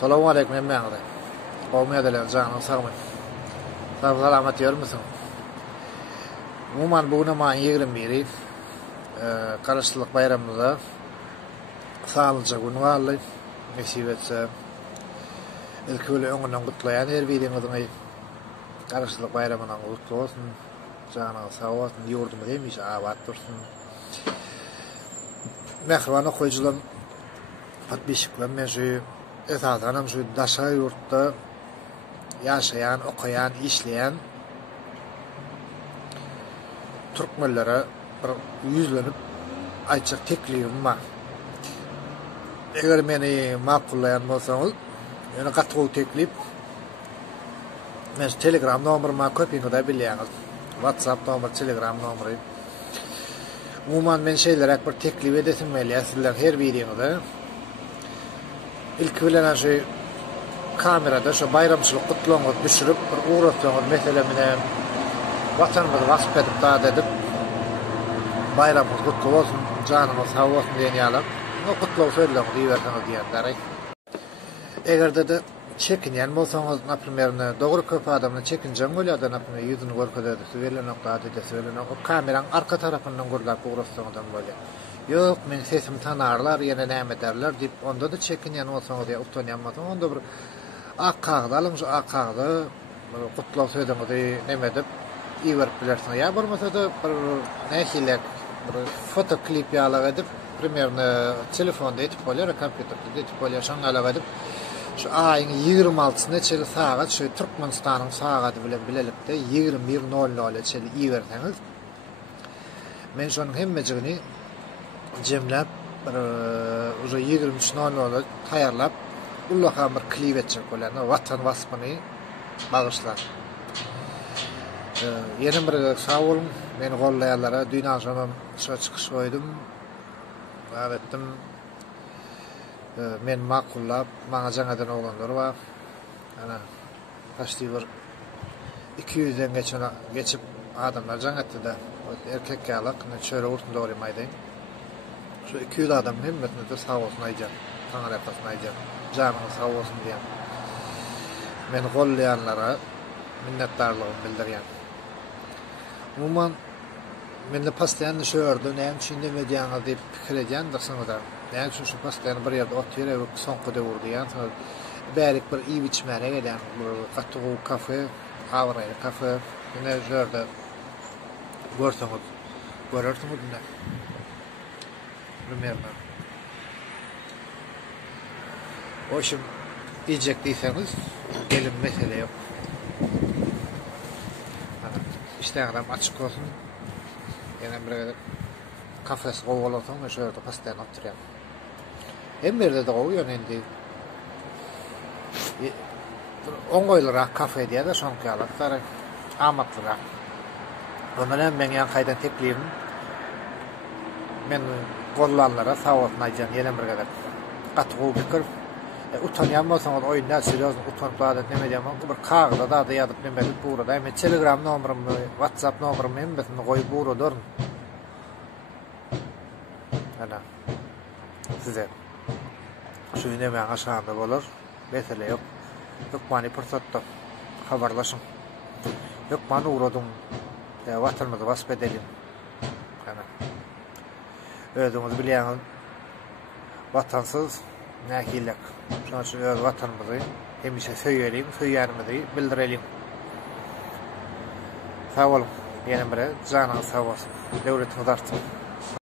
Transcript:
Selamun aleyküm emmeğinde. Qawmiya delen canın sağmın. Sağ salamat yer misin? Umuman bugün ma 21 Karaşlılık bayramımızda sağlıcı gün vallahi nasip etse ilk öyle öňünden gutlayan her birimizin Karaşlılık bayramından gutlu olsun. Canın sağ olsun, yurdumuz demiş abat dursun. Mehribanı koyuculan patbişiklen meşi esasen şu daşa yurtta yaşayan, okuyan, işleyen Türkmenlere bir yüzlenip ayçak teklifim var. Eğer beni makullayan bolsaňyz, ýöne gatgy teklip men Telegram nomerymyň köpüňi de bilýäňiz. WhatsApp nomer, Telegram nomery. Umuman men şeýlerek bir teklip edesim gelýär sizler her biriňize. İlk bilen şu kamerada şu bayramçylyk kutlagyny düşürüp bir uğratýaňyz mesele bilen vatanymyzy wasp edip daat edip bayramymyz kutlu bolsun, janymyz sag bolsun diýen ýaly. O kutlaw söýleňiz diýersiňiz diýenler. Egerde de çekinýän bolsaňyz, naprimер, dogry köp adamny çekinjek bolýar-da, naprimер, ýüzüni görkezýär, söýlen noktada da söýlen, o kameraň arka tarapyndan görläp uğratsaňyzdan bolýar. Yok, men sesimi tanarlar, ýene näme derler diýip onda da çekinýän bolsaňyz ýa utanýanmasaň, onda bir ak kagda alyň, şu ak kagda kutlaw söýleňizi näme dip iýerip bilersiň. Ýa bolmasa da bir näşelek bir fotoklip ýalag edip, примерно telefonda etip bolýar, kompýuterde etip bolýar, şoňalag edip şu aýyň 26-syna çeli sagat şu Türkmenistanyň sagaty bilen bilelikde 21:00 çeli iýerseňiz, men şonuň hemmejigini jemläp уже 23:00 taýarlap ullaha bir klip etjek bolan, watan waspyny bagyşlar. Ýene bir sag bolun, meni gollaýanlara dünýäňem şu çykyş goýdum. Etdim. Men makullap, maňa jaňadan oglanlar bar. Ana paşty bir 200-den geçip adamlar jaňatdy da erkek ýalyk çöre urtunda bolmaýdy. Şu 200 adam hemmetine de sağ olsun aýdýar. Taňa repasyn aýdýar. Janyňyz sağ olsun diýen. Men gollaýanlara minnetdarlygymy bildirýän. Umuman men de pastaýan şöýärdi, näme üçin demedýäňiz diýip pikir edýändirsiňiz da. Näme üçin şu pastaýan bir ýerde otyra we soňky döwür diýen. Bärik bir iýip içmäle gelen bir gatgy kafe, awry kafe, ine jörde görseňiz, görersiňiz da. Примерно. Oşum diyecek diýseniz, gelin mesele yok. İşte adam açık olsun. Ýene bir kafes gowalasyň, şöyle pastaýan oturýar. Hem berde de goýýar endi. Oňgoýlyrak kafe diýär de şoňky alaklar, amatlyrak. Ondan men ýa gaýdan teklifim. Men gollanlara sawatna aýdýan ýene bir gadar. Gatgy pikir. Utanýan bolsaňyz oýunda seriozny utanyp dadat näme diýmän, bir kagda da ýazyp men bilip burada. Men Telegram nomerymy, WhatsApp nomerymy hem birini goýup burada durun. Ana. Size şu näme aşağıda bolar, mesele yok. Yok mani pursatda habarlaşyň. Yok mani uradym. Watanymyzy wasp edelim. Ana. Özüňiz bilýäňiz, watansız nähilek. Şoň üçin öz watanymyzy hemişe söýelim, söýýärmizi bildirelim. Sag bolun, ýene bir janyňyz sag bolsun. Döwletimiz artsyn.